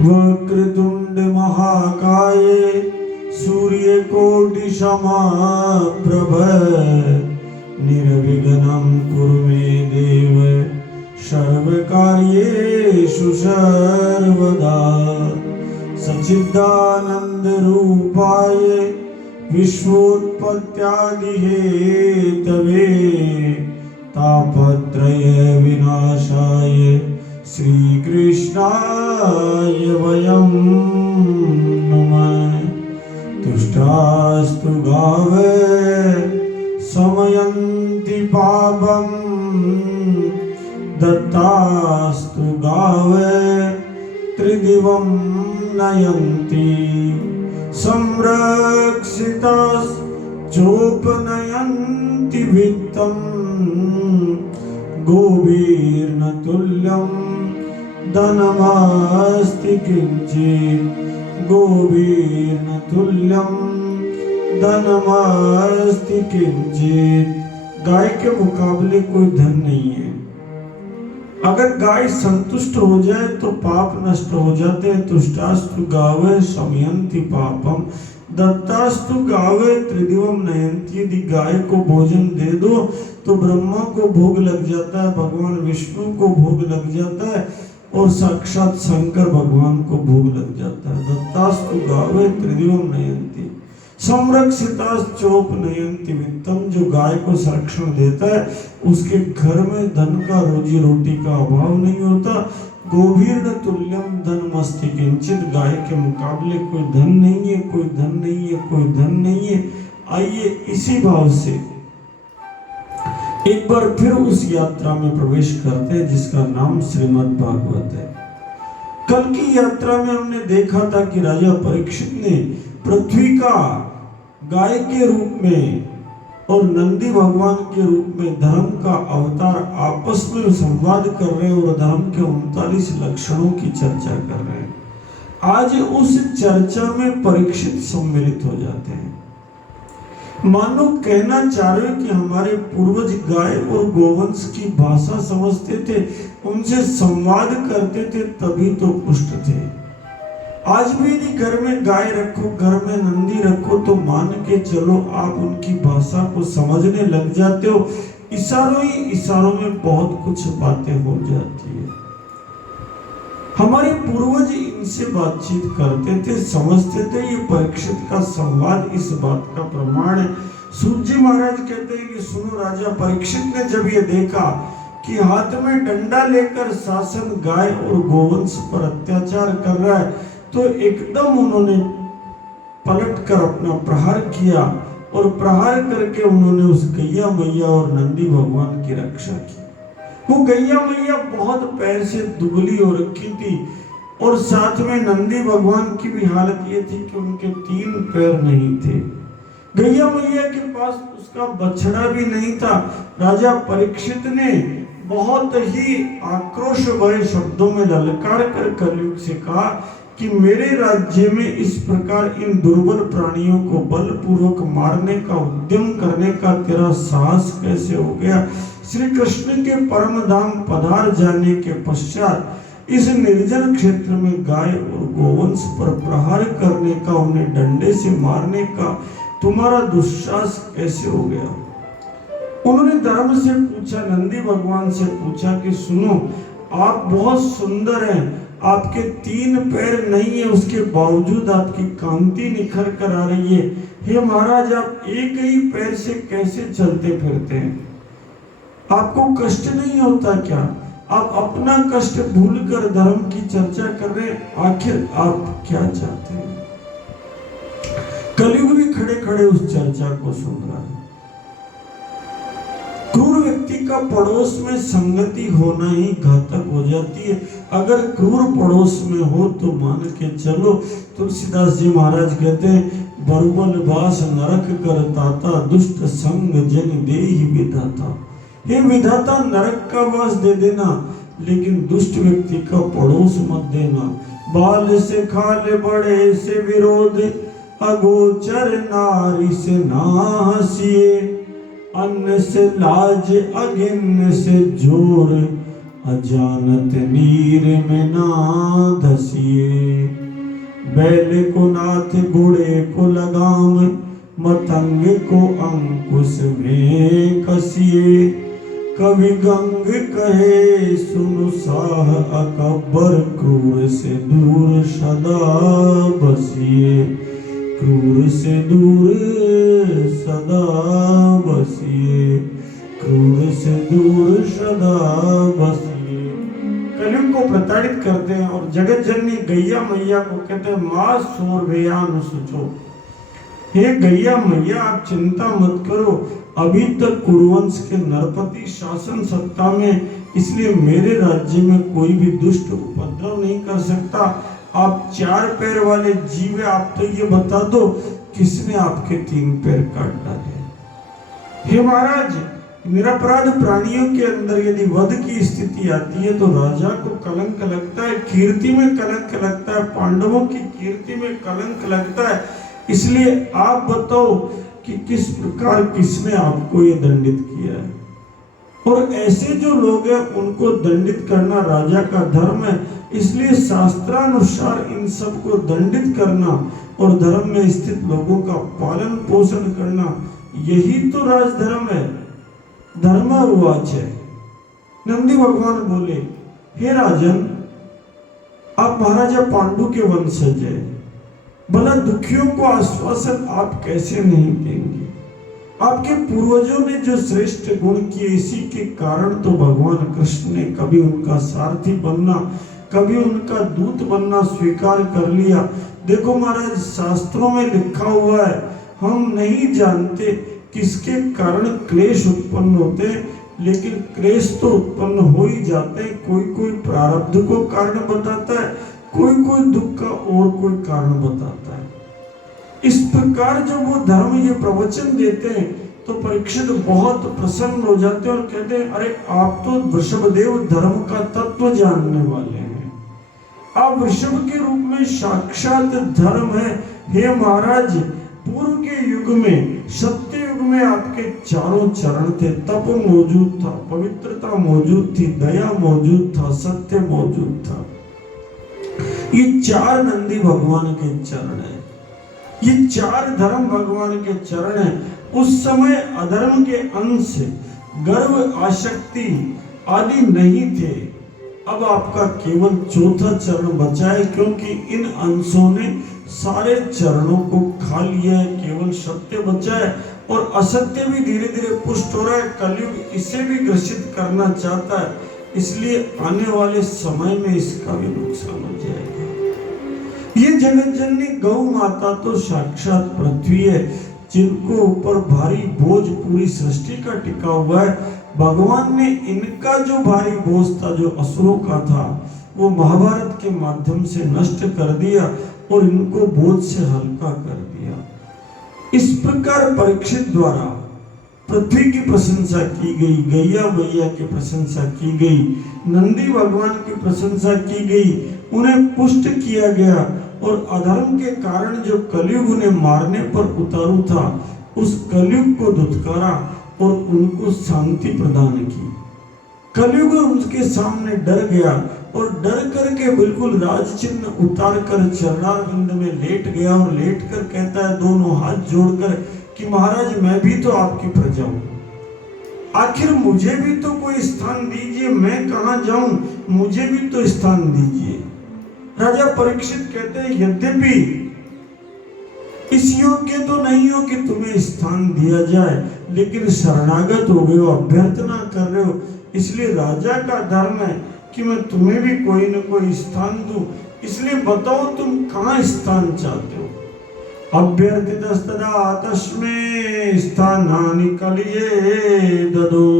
वक्रतुंड महाकाय सूर्यकोटि समप्रभ निर्विघ्नं कुरु मे देव सर्वकार्येषु सर्वदा। सच्चिदानंद रूपाय विश्वोत्पत्त्यादि हेतवे तापत्रय विनाशाय श्री कृष्णाय वयं नमः। तुष्टास्तु गावे समयन्ति पापं दत्तास्तु गावे त्रिदिवं नयन्ति संरक्षिताश्चोपनयन्ति वित्तं गोवीर्न तुल्यं धनमस्ति किंचित् गोवीर्न तुल्यं धनमस्ति किंचित्। गाय के मुकाबले कोई धन नहीं है। अगर गाय संतुष्ट हो जाए तो पाप नष्ट हो जाते हैं। तुष्टास्तु गावे शमयन्ति पापम दत्तास्तु गावे त्रिदिवम नयन्ति। यदि गाय को भोजन दे दो तो ब्रह्मा को भोग लग जाता है, भगवान विष्णु को भोग लग जाता है और साक्षात शंकर भगवान को भोग लग जाता है। दत्तास्तु गावे त्रिदिवम नयन्ति संरक्षिताश्चोपनयन्ति वित्तम। जो गाय को संरक्षण देता है उसके घर में धन का रोजी रोटी का अभाव नहीं होता। गोभीर्न तुल्यम धनमस्ति किंचित। गाय के मुकाबले कोई धन नहीं है, कोई धन नहीं है, कोई धन नहीं है। आइए इसी भाव से एक बार फिर उस यात्रा में प्रवेश करते हैं जिसका नाम श्रीमद् भागवत है। कल की यात्रा में हमने देखा था कि राजा परीक्षित ने पृथ्वी का गाय के रूप में और नंदी भगवान के रूप में धर्म का अवतार आपस में संवाद कर रहे हैं और धर्म के 39 लक्षणों की चर्चा कर रहे हैं। आज उस चर्चा में परीक्षित सम्मिलित हो जाते हैं। मानो कहना चाह रहे कि हमारे पूर्वज गाय और गोवंश की भाषा समझते थे, उनसे संवाद करते थे, तभी तो पुष्ट थे। आज भी यदि घर में गाय रखो, घर में नंदी रखो तो मान के चलो आप उनकी भाषा को समझने लग जाते हो। इशारों ही इशारों में बहुत कुछ बातें हो जाती है। हमारे पूर्वज इनसे बातचीत करते थे, समझते थे। ये परीक्षित का संवाद इस बात का प्रमाण है। सूत जी महाराज कहते हैं कि सुनो राजा, परीक्षित ने जब ये देखा कि हाथ में डंडा लेकर शासन गाय और गोवंश पर अत्याचार कर रहा है तो एकदम उन्होंने पलट कर अपना प्रहार किया और प्रहार करके उन्होंने उस गैया मैया और नंदी भगवान की रक्षा की। वो गैया मैया बहुत पैर से दुबली हो रखी थी और साथ में नंदी भगवान की भी हालत ये थी कि उनके 3 पैर नहीं थे। गैया मैया के पास उसका बछड़ा भी नहीं था। राजा परीक्षित ने बहुत ही आक्रोश भरे शब्दों में ललकार कर कलयुग से कहा कि मेरे राज्य में इस प्रकार इन दुर्बल प्राणियों को बलपूर्वक मारने का उद्यम करने का तेरा साहस कैसे हो गया। श्री कृष्ण के परम धाम पधार जाने के पश्चात इस निर्जन क्षेत्र में गाय और गोवंश पर प्रहार करने का, उन्हें डंडे से मारने का तुम्हारा दुस्साहस कैसे हो गया। उन्होंने धर्म से पूछा, नंदी भगवान से पूछा कि सुनो, आप बहुत सुंदर हैं, आपके 3 पैर नहीं है, उसके बावजूद आपकी कांति निखर कर आ रही है। हे महाराज, आप एक ही पैर से कैसे चलते फिरते हैं? आपको कष्ट नहीं होता क्या? आप अपना कष्ट भूलकर धर्म की चर्चा कर रहे हैं। आखिर आप क्या चाहते हैं? कलयुग भी खड़े खड़े उस चर्चा को सुन रहा है। क्रूर व्यक्ति का पड़ोस में संगति होना ही घातक हो जाती है। अगर क्रूर पड़ोस में हो तो मान के चलो। तुलसीदास जी महाराज कहते हैं, बरुबल बास नरक कर ताता, दुष्ट संग जन देहि विधाता। हे विधाता, नरक का वास दे देना, लेकिन दुष्ट व्यक्ति का पड़ोस मत देना। बाल से खाल बड़े से विरोध, अगोचर नारी से ना हंसिए। अन्न से लाज अगिन्न से जोर, अजानत नीर में ना धसिए। बैल को नाथ घोड़े को लगाम, मतंग को अंकुश में कसिए। कवि गंग कहे सुनु साह अकबर, क्रूर से दूर सदा बसिए। क्रूर से दूर सदा बसिए, क्रूर से दूर सदा बसिए। कलयुग को प्रताड़ित करते हैं और जगत जननी गैया मैया को कहते हैं मां सोर भयान सुचो। हे गैया मैया आप चिंता मत करो, अभी तक कुरुवंश के नरपति शासन सत्ता में, इसलिए मेरे राज्य में कोई भी दुष्ट उपद्रव नहीं कर सकता। आप 4 पैर वाले जीव, आप तो ये बता दो किसने आपके 3 पैर काट डाले। हे महाराज, निरपराध प्राणियों के अंदर यदि वध की स्थिति आती है तो राजा को कलंक लगता है, कीर्ति में कलंक लगता है, पांडवों की कीर्ति में कलंक लगता है। इसलिए आप बताओ कि किस प्रकार किसने आपको ये दंडित किया है। और ऐसे जो लोग हैं उनको दंडित करना राजा का धर्म है। इसलिए शास्त्रानुसार इन सबको दंडित करना और धर्म में स्थित लोगों का पालन पोषण करना, यही तो राजधर्म है। धर्मवाच है। नंदी भगवान बोले, हे राजन, आप महाराजा पांडु के वंशज है, भला दुखियों को आश्वासन आप कैसे नहीं देंगे। आपके पूर्वजों ने जो श्रेष्ठ गुण किए, इसी के कारण तो भगवान कृष्ण ने कभी उनका सारथी बनना, कभी उनका दूत बनना स्वीकार कर लिया। देखो महाराज, शास्त्रों में लिखा हुआ है, हम नहीं जानते किसके कारण क्लेश उत्पन्न होते हैं, लेकिन क्लेश तो उत्पन्न हो ही जाते हैं। कोई कोई प्रारब्ध को कारण बताता है, कोई कोई दुख का और कोई कारण बताता है। इस प्रकार जब वो धर्म ये प्रवचन देते हैं तो परीक्षित बहुत प्रसन्न हो जाते हैं और कहते हैं, अरे आप तो वृषभदेव धर्म का तत्व जानने वाले हैं, आप वृषभ के रूप में साक्षात धर्म है। हे महाराज, पूर्व के युग में, सत्य युग में आपके चारों चरण थे, तप मौजूद था, पवित्रता मौजूद थी, दया मौजूद था, सत्य मौजूद था। ये 4 नंदी भगवान के चरण है, ये 4 धर्म भगवान के चरण है। उस समय अधर्म के अंश, गर्व, आसक्ति आदि नहीं थे। अब आपका केवल 4था चरण बचा है, क्योंकि इन अंशों ने सारे चरणों को खा लिया है, केवल सत्य बचा है और असत्य भी धीरे धीरे पुष्ट हो रहा है। कलयुग इसे भी ग्रसित करना चाहता है, इसलिए आने वाले समय में इसका भी नुकसान हो जाएगा। ये जगत जननी गौ माता तो साक्षात पृथ्वी है, जिनको ऊपर भारी बोझ पूरी सृष्टि का टिका हुआ है। भगवान ने इनका जो भारी बोझ था, जो असुरों का था, वो महाभारत के माध्यम से नष्ट कर दिया और इनको बोझ से हल्का कर दिया। इस प्रकार परीक्षित द्वारा पृथ्वी की प्रशंसा की गई, गैया मैया की प्रशंसा की गई, नंदी भगवान की प्रशंसा की गई, उन्हें पुष्ट किया गया और अधर्म के कारण जो कलयुग उन्हें मारने पर उतारू था, उस कलयुग को धुतकारा और उनको शांति प्रदान की। कलयुग उनके सामने डर गया और डर करके बिल्कुल राज चिन्ह उतार कर चरणारविंद में लेट गया और लेट कर कहता है दोनों हाथ जोड़कर कि महाराज, मैं भी तो आपकी प्रजा हूं, आखिर मुझे भी तो कोई स्थान दीजिए, मैं कहां जाऊं, मुझे भी तो स्थान दीजिए। राजा परीक्षित कहते हैं, यद्यपि इस योग्य तो नहीं हो कि तुम्हें स्थान दिया जाए, लेकिन शरणागत हो गए हो, अभ्यर्थना कर रहे हो, इसलिए राजा का धर्म है कि मैं तुम्हें भी कोई न कोई स्थान दूं। इसलिए बताओ तुम कहां स्थान चाहते हो। अभ्यर्थितस्तदा तस्मै स्थानानि कलये ददो,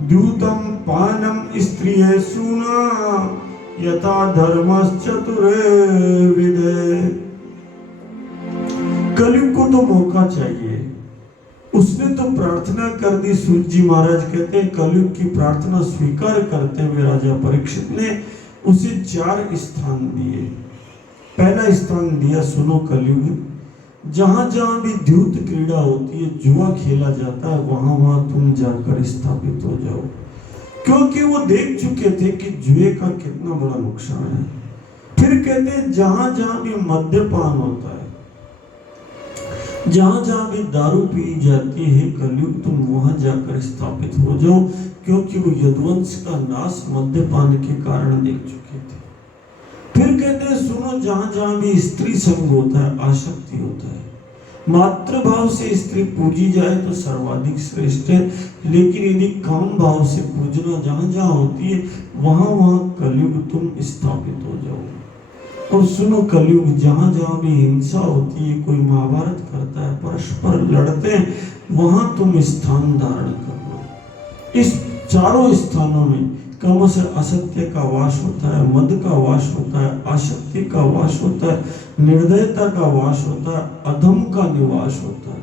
द्यूतं पानं स्त्रिये सूना यथा धर्मश्चतुर्विधे। कलयुग को तो मौका चाहिए, उसने तो प्रार्थना कर दी। सूत जी महाराज कहते हैं, कलयुग की प्रार्थना स्वीकार करते हुए राजा परीक्षित ने उसे 4 स्थान दिए। पहला स्थान दिया, सुनो कलयुग, जहां जहां भी द्यूत क्रीड़ा होती है, जुआ खेला जाता है, वहां वहां तुम जाकर स्थापित हो जाओ, क्योंकि वो देख चुके थे कि जुए का कितना बड़ा नुकसान है। फिर कहते हैं जहां जहां भी मद्यपान होता है, जहां जहां भी दारू पी जाती है, कलयुग तुम वहां जाकर स्थापित हो जाओ, क्योंकि वो यदुवंश का नाश मद्यपान के कारण देख चुके थे। फिर कहते हैं सुनो, जहां जहां भी स्त्री संग होता है, आसक्ति होता है, मातृभाव से स्त्री पूजी जाए तो सर्वाधिक श्रेष्ठ है, लेकिन यदि काम भाव से पूजना जहां जहां होती है, वहां वहां कलयुग तुम स्थापित हो जाओ। और सुनो, कलयुग जहां जहां भी हिंसा होती है, कोई महाभारत करता है, परस्पर लड़ते हैं, वहां तुम स्थान धारण कर लो। इस चारों स्थानों में कर्म से असत्य का वास होता है, मद का वास होता है, आसक्ति का वास होता है, निर्दयता का वास होता है, अधम का निवास होता है।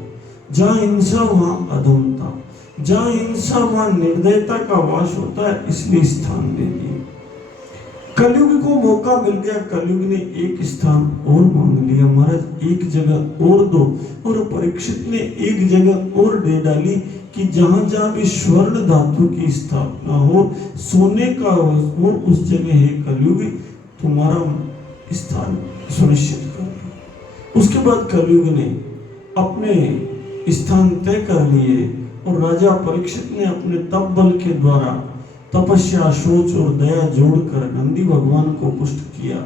जहाँ हिंसा वहाँ अधमता, जहाँ हिंसा वहाँ निर्दयता का वास होता है, इसलिए स्थान दे दिए। कलयुग को मौका मिल गया, कलयुग ने एक स्थान और मांग लिया, महाराज एक जगह और दो, और परीक्षित ने एक जगह और दे डाली कि जहां जहां भी स्वर्ण धातु की स्थापना हो, सोने का हो, उस जगह है कलयुग तुम्हारा स्थान सुनिश्चित कर लो। उसके बाद कलयुग ने अपने स्थान तय कर लिए, और राजा परीक्षित ने अपने तप बल के द्वारा तपस्या, सोच और दया जोड़कर नंदी भगवान को पुष्ट किया,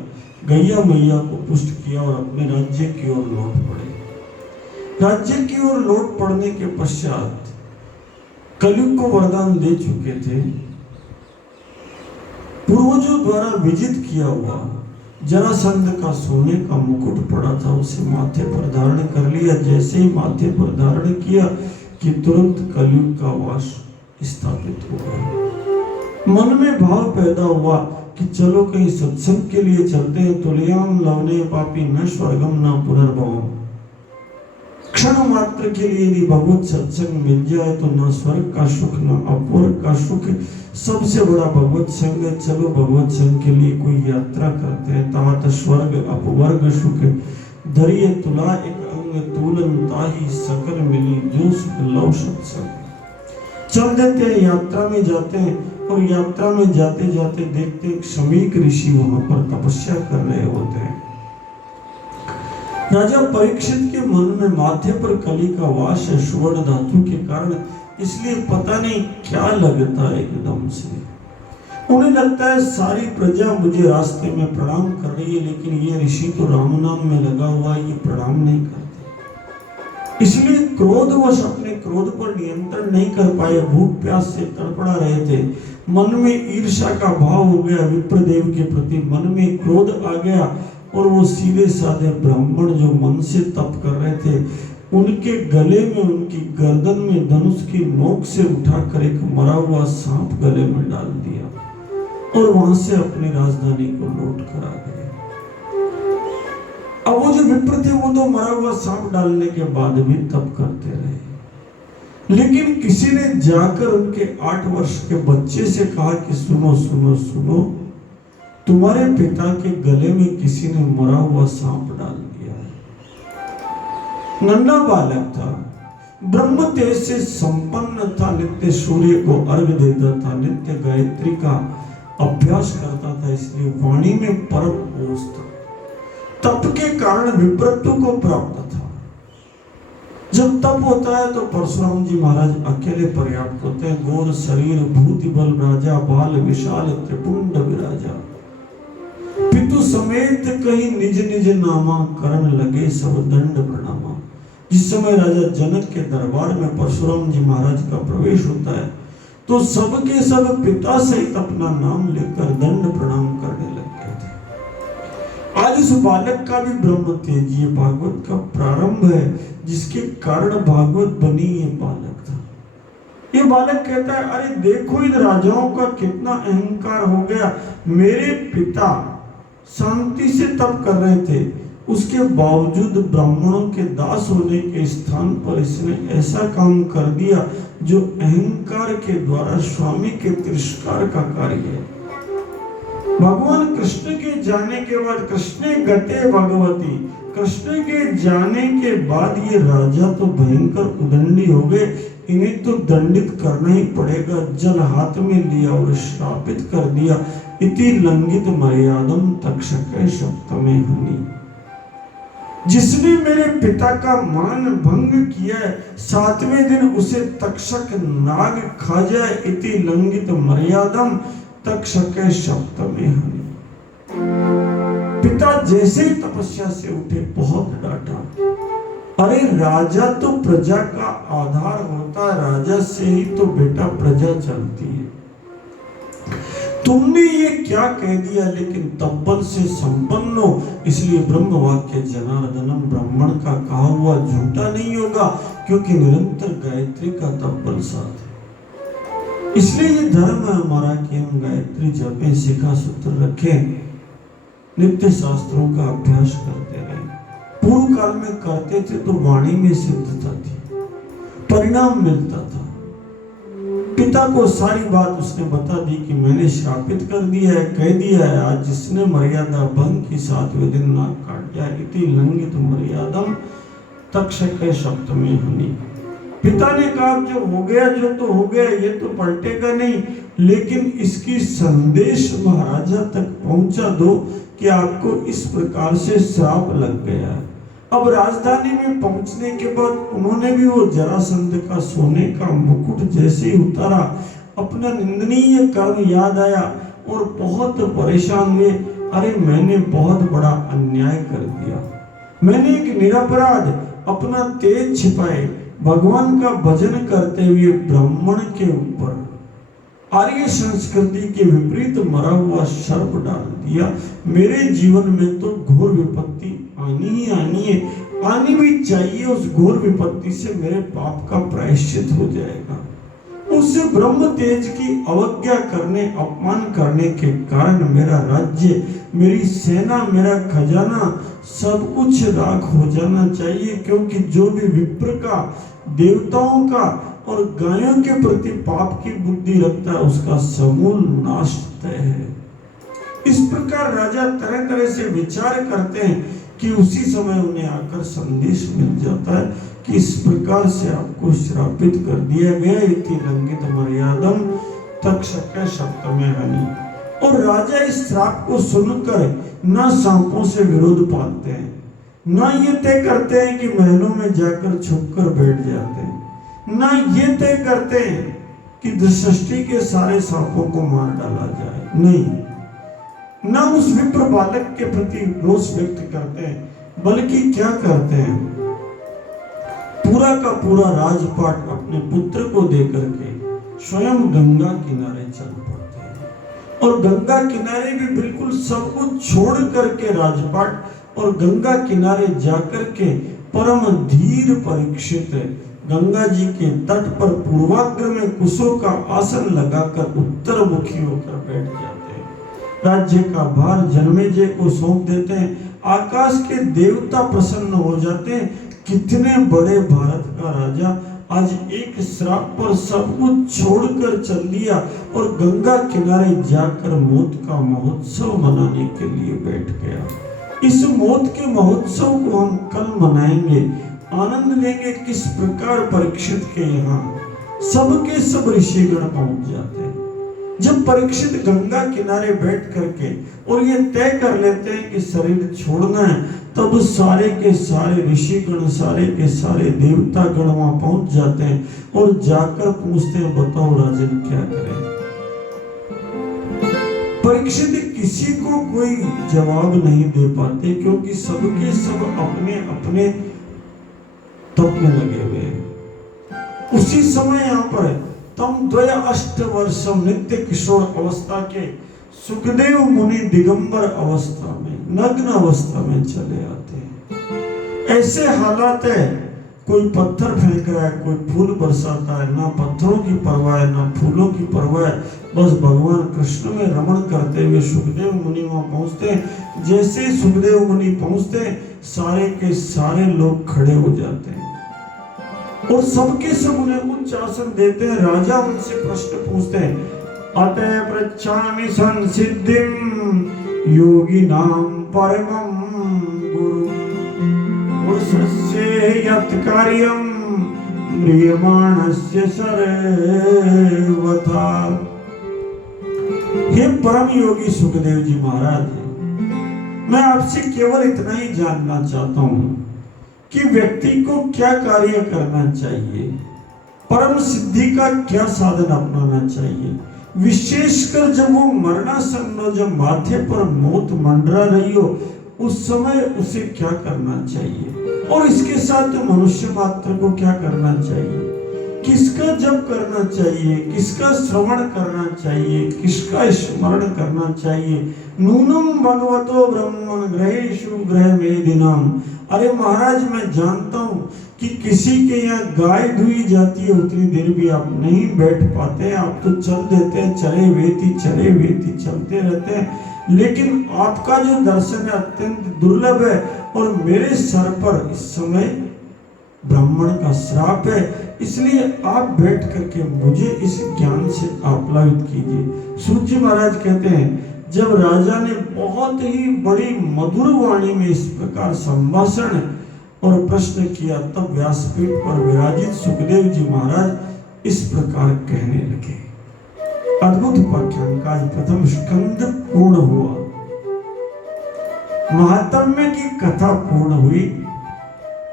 गैया मैया को पुष्ट किया, और अपने राज्य की ओर लौट पड़े। राज्य की ओर लौट पड़ने के पश्चात कलयुग को वरदान दे चुके थे, पूर्वजों द्वारा विजित किया हुआ जरासंध का सोने का मुकुट पड़ा था, उसे माथे पर धारण कर लिया। जैसे ही माथे पर धारण किया कि तुरंत कलयुग का वास स्थापित हो गया। मन में भाव पैदा हुआ कि चलो कहीं सत्संग के लिए चलते हैं। तुलयाम लवने पापी न स्वर्गम न पुनर्भवम। क्षण मात्र के लिए यदि भगवत सत्संग मिल जाए तो न स्वर्ग का सुख न अपवर्ग का सुख, सबसे बड़ा भगवत संग है। चलो भगवत संग के लिए कोई यात्रा करते हैं। तात स्वर्ग अपवर्ग सुख धरिय तुला एक अंग तूलन ताही सकल मिली जो सुख लव सत्संग। चल देते हैं, यात्रा में जाते हैं, और यात्रा में जाते जाते देखते हैं शमीक ऋषि वहां पर तपस्या कर रहे होते हैं। राजा परीक्षित के मन में माथे पर कली का वास है सुवर्ण धातु के कारण, इसलिए पता नहीं क्या लगता है एकदम से। उन्हें लगता है सारी प्रजा मुझे रास्ते में प्रणाम कर रही है, लेकिन ये ऋषि तो राम नाम में लगा हुआ है, ये प्रणाम नहीं करते। इसलिए क्रोधवश अपने क्रोध पर नियंत्रण नहीं कर पाए, भूख प्यास से तड़पड़ा रहे थे। मन में ईर्ष्या का भाव हो गया विप्रदेव के प्रति, मन में क्रोध आ गया, और वो सीधे साधे ब्राह्मण जो मन से तप कर रहे थे, उनके गले में, उनकी गर्दन में धनुष की नोक से उठाकर एक मरा हुआ सांप गले में डाल दिया, और वहां से अपनी राजधानी को लौट कर आ गए। अब वो जो विप्र थे वो तो मरा हुआ सांप डालने के बाद भी तप करते रहे, लेकिन किसी ने जाकर उनके 8 वर्ष के बच्चे से कहा कि सुनो सुनो सुनो, तुम्हारे पिता के गले में किसी ने मरा हुआ सांप डाल दिया है। नन्हा बालक था, ब्रह्म तेज से संपन्न था, नित्य सूर्य को अर्घ देता था, नित्य गायत्री का अभ्यास करता था, इसलिए वाणी में परम ओज था। तप के कारण विप्रत्व को प्राप्त था। जब तप होता है तो परशुराम जी महाराज अकेले पर्याप्त होते हैं। गोर शरीर भूति बल राजा, बाल विशाल त्रिपुंड विराजा, पितु समेत कहीं निज निज नामा, करण लगे सब दंड प्रणामा। जिस समय राजा जनक के दरबार में परशुराम जी महाराज का प्रवेश होता है तो सबके सब पिता सहित अपना नाम लेकर दंड प्रणाम करने लग गए थे। आज इस बालक का भी ब्रह्म तेज, ये भागवत का प्रारंभ है, जिसके कारण भागवत बनी। ये बालक था। ये बालक कहता है अरे देखो इन राजाओं का कितना अहंकार हो गया, मेरे पिता शांति से तप कर रहे थे, उसके बावजूद ब्राह्मणों के दास होने के स्थान पर इसने ऐसा काम कर दिया जो अहंकार के द्वारा स्वामी के तिरस्कार का कार्य है। भगवान कृष्ण के जाने के बाद, कृष्ण गते भगवती, कृष्ण के जाने के बाद ये राजा तो भयंकर उदंडी हो गए, इन्हें तो दंडित करना ही पड़ेगा। जल हाथ में लिया और श्रापित कर दिया इति लंघित मर्यादम तक्षक सप्तमे हनि। जिसने मेरे पिता का मान भंग किया, 7वें दिन उसे तक्षक नाग खा जाए, इति लंघित मर्यादम तक्षक सप्तमे हनि। पिता जैसे ही तपस्या से उठे बहुत डांटा। अरे राजा तो प्रजा का आधार होता है, राजा से ही तो बेटा प्रजा चलती है। तुमने ये क्या कह दिया, लेकिन तब्बल से संपन्न हो, इसलिए ब्रह्म वाक्य जनार्दनम ब्राह्मण का कहा हुआ झूठा नहीं होगा, क्योंकि निरंतर गायत्री का तब्बल साथ है। इसलिए ये धर्म है हमारा कि हम गायत्री जपें, शिखा सूत्र रखें, नित्य शास्त्रों का अभ्यास करते रहे। पूर्व काल में करते थे तो वाणी में सिद्धता थी, परिणाम मिलता था। पिता को सारी बात उसने बता दी कि मैंने श्रापित कर दिया है, कह दिया है, आज जिसने मर्यादा भंग की 7वें दिन नाक काट दिया, इति लंघित मर्यादम तक्षक सप्तमे हनि। पिता ने कहा जो हो गया जो तो हो गया, ये तो पलटेगा नहीं, लेकिन इसकी संदेश महाराजा तक पहुंचा दो कि आपको इस प्रकार से श्राप लग गया है। अब राजधानी में पहुंचने के बाद उन्होंने भी वो जरासंध का सोने का मुकुट जैसे ही उतारा, अपना निंदनीय कर्म याद आया और बहुत परेशान हुए। अरे मैंने बहुत बड़ा अन्याय कर दिया, मैंने एक निरपराध अपना तेज छिपाए भगवान का भजन करते हुए ब्राह्मण के ऊपर आर्य संस्कृति के विपरीत मरा हुआ सर्प डाल दिया। मेरे जीवन में तो घोर विपत्ति आनी ही आनी है, आनी भी चाहिए। उस घोर विपत्ति से मेरे पाप का प्रायश्चित हो जाएगा। उस ब्रह्म तेज की अवज्ञा करने, अपमान करने के कारण मेरा राज्य, मेरी सेना, मेरा खजाना सब कुछ राख हो जाना चाहिए, क्योंकि जो भी विप्र का, देवताओं का और गायों के प्रति पाप की बुद्धि रखता है, उसका समूल नाश तय है। इस प्रकार राजा तरह तरह से विचार करते हैं कि उसी समय उन्हें आकर संदेश मिल जाता है कि इस प्रकार से आपको श्रापित कर दिया गया, इति लंघित मर्यादम तक्षक सप्तमे हनि। और राजा इस श्राप को सुनकर ना सांपों से विरोध पाते हैं, ना ये तय करते हैं कि महलों में जाकर छुपकर बैठ जाते हैं, ना ये तय करते हैं कि दृष्टि के सारे सांपों को मार डाला जाए, नहीं, ना उस विप्र बालक के प्रति रोष व्यक्त करते हैं, बल्कि क्या करते हैं, पूरा का पूरा राजपाट अपने पुत्र को देकर के स्वयं गंगा किनारे चल पड़ते हैं। और गंगा किनारे भी बिल्कुल सब कुछ छोड़ करके राजपाट और गंगा किनारे जाकर के परम धीर परीक्षित गंगा जी के तट पर पूर्वाग्र में कुशों का आसन लगाकर उत्तर मुखी होकर बैठ जाते हैं। राज्य का भार जन्मेजय को सौंप देते हैं। आकाश के देवता प्रसन्न हो जाते हैं। कितने बड़े भारत का राजा आज एक श्राप पर सब कुछ छोड़कर चल दिया और गंगा किनारे जाकर मौत का महोत्सव मनाने के लिए बैठ गया। इस मौत के महोत्सव को हम कल मनाएंगे, आनंद लेंगे। किस प्रकार परीक्षित के यहाँ सबके सब ऋषिगण पहुंच जाते हैं। जब परीक्षित गंगा किनारे बैठ करके और ये तय कर लेते हैं कि शरीर छोड़ना है, तब सारे के सारे ऋषिगण, सारे के सारे देवता गण वहां पहुंच जाते हैं और जाकर पूछते हैं, बताओ राजन क्या करें। परीक्षित किसी को कोई जवाब नहीं दे पाते, क्योंकि सबके सब अपने अपने तप में लगे हुए हैं। उसी समय यहाँ पर तम द्वय अष्ट वर्षम नित्य किशोर अवस्था के सुखदेव मुनि दिगंबर अवस्था में, नग्न अवस्था में चले आते हैं। ऐसे हालात है, कोई पत्थर फेंक रहा है, कोई फूल बरसाता है, ना पत्थरों की परवाह है, ना फूलों की परवाह है, बस भगवान कृष्ण में रमण करते हुए सुखदेव मुनि वहां पहुंचते हैं। जैसे सुखदेव मुनि पहुंचते हैं, सारे के सारे लोग खड़े हो जाते हैं और सबके सब उन्हें उच्च आसन देते हैं। राजा उनसे प्रश्न पूछते हैं, अतः पृच्छामि संसिद्धिं योगिनां परमं गुरुं पुरुषस्य यत् कार्यं म्रियमाणस्य सर्वथा। हे परम योगी सुखदेव जी महाराज, मैं आपसे केवल इतना ही जानना चाहता हूं कि व्यक्ति को क्या कार्य करना चाहिए, परम सिद्धि का क्या साधन अपनाना चाहिए, विशेषकर जब वो मरणासन्न, जब माथे पर मौत मंडरा रही हो, उस समय उसे क्या करना चाहिए, और इसके साथ मनुष्य मात्र को क्या करना चाहिए, किसका जप करना चाहिए, किसका श्रवण करना चाहिए, किसका स्मरण करना चाहिए। नूनम भगवतो ब्रह्मण ग्रहेषु ग्रह मेदिनाम। अरे महाराज, मैं जानता हूँ कि किसी के यहाँ गाय धुई जाती है, उतनी देर भी आप नहीं बैठ पाते, आप तो चल देते हैं, चले वेती चलते रहते हैं, लेकिन आपका जो दर्शन है अत्यंत दुर्लभ है, और मेरे सर पर इस समय ब्राह्मण का श्राप है, इसलिए आप बैठ करके मुझे इस ज्ञान से आप्लावित कीजिए। सूर्य महाराज कहते हैं, जब राजा ने बहुत ही बड़ी मधुर वाणी में इस प्रकार संभाषण और प्रश्न किया, तब व्यासपीठ पर विराजित सुखदेव जी महाराज इस प्रकार कहने लगे। अद्भुत उपाख्यान का आज प्रथम स्कंद पूर्ण हुआ, महात्म्य की कथा पूर्ण हुई।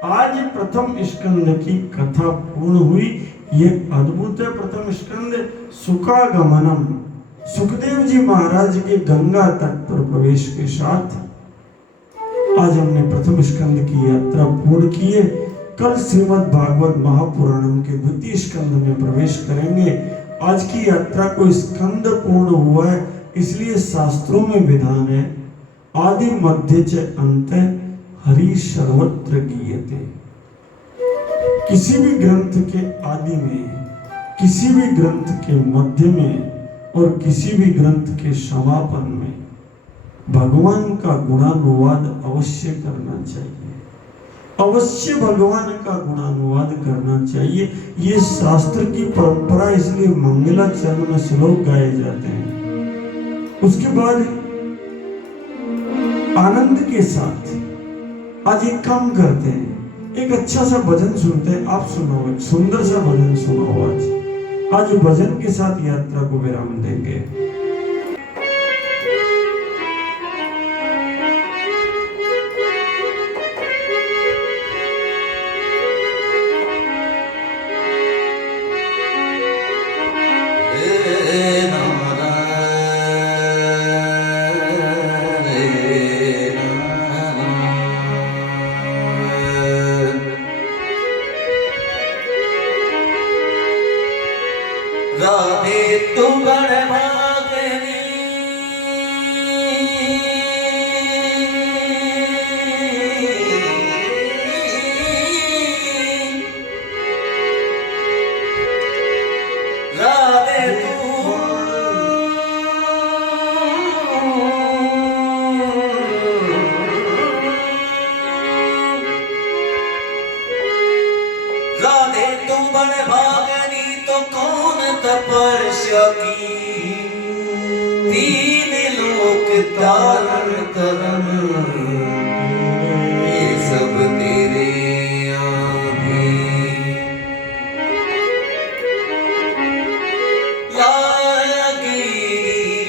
आज प्रथम स्कंद की कथा पूर्ण हुई। यह अद्भुत है। प्रथम स्कंद सुखागमनम, सुखदेव जी महाराज के गंगा तट पर प्रवेश के साथ आज हमने प्रथम स्कंद की यात्रा पूर्ण की है। कल श्रीमद् भागवत महापुराणम के द्वितीय स्कंद में प्रवेश करेंगे। आज की यात्रा को स्कंद पूर्ण हुआ है, इसलिए शास्त्रों में विधान है, आदि मध्य च अंत हरि सर्वत्र गीयते। किसी भी ग्रंथ के आदि में, किसी भी ग्रंथ के मध्य में और किसी भी ग्रंथ के समापन में भगवान का गुणानुवाद अवश्य करना चाहिए, अवश्य भगवान का गुणानुवाद करना चाहिए। ये शास्त्र की परंपरा, इसलिए मंगलाचरण में श्लोक गाए जाते हैं। उसके बाद आनंद के साथ आज एक काम करते हैं, एक अच्छा सा भजन सुनते हैं। आप सुनो, एक सुंदर सा भजन सुनो। आज भजन के साथ यात्रा को विराम देंगे। राधे तू गणभागिनी, राधे तू राधे तू गणभागिनी, तो कौन तपस्या की, तीन लोक धारण करम, ये सब तेरे आधीन। लागी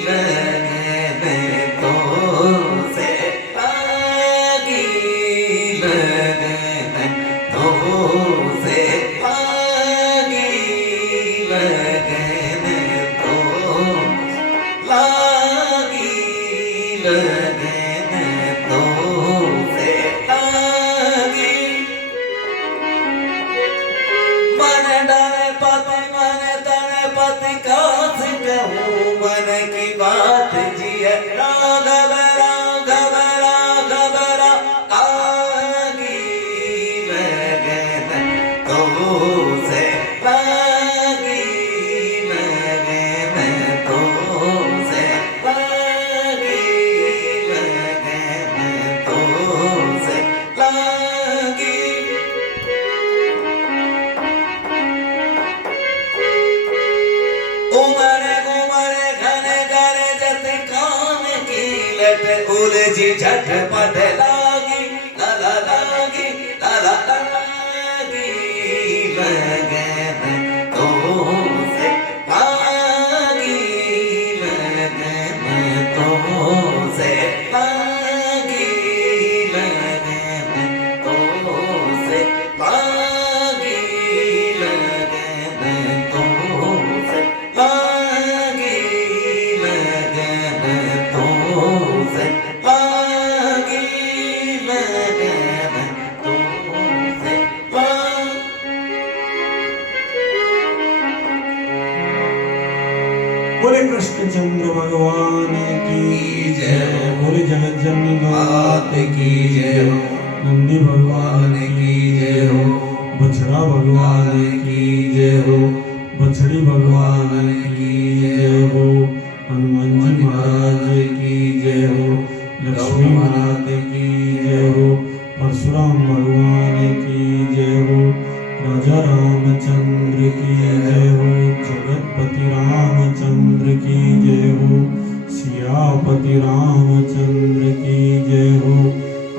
लगने तो से, लागी लगने तो से, लागी लगने तो, लागी लगने तो से, लागी मन डरे पति, मन तड़े पति, कास कहूँ मन की बात जिय, राघव राघव राघव लागी लगने तो से, लागी लगने तो से, लागी लगने तो से, लागी उमरे उमरे घने घने जते कान की लट, उलझी झटपट लागी, ला ला लागी, ला ला लागी लगने तो से, लागी लगने भगवान की जय। बोले जगत जननी मात की जय हो। नंदी भगवान की जय हो। बछड़ा भगवान की जय हो। बछड़ी भगवान की जय हो। हनुमान जी महाराज की जय हो। लक्ष्मी माता की जय हो। परशुराम भगवान की जय हो। राजा रामचंद्र की जय हो। जगतपति रामचंद्र की जय हो। सियापति रामचंद्र की जय हो।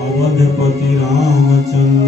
अवधपति रामचंद्र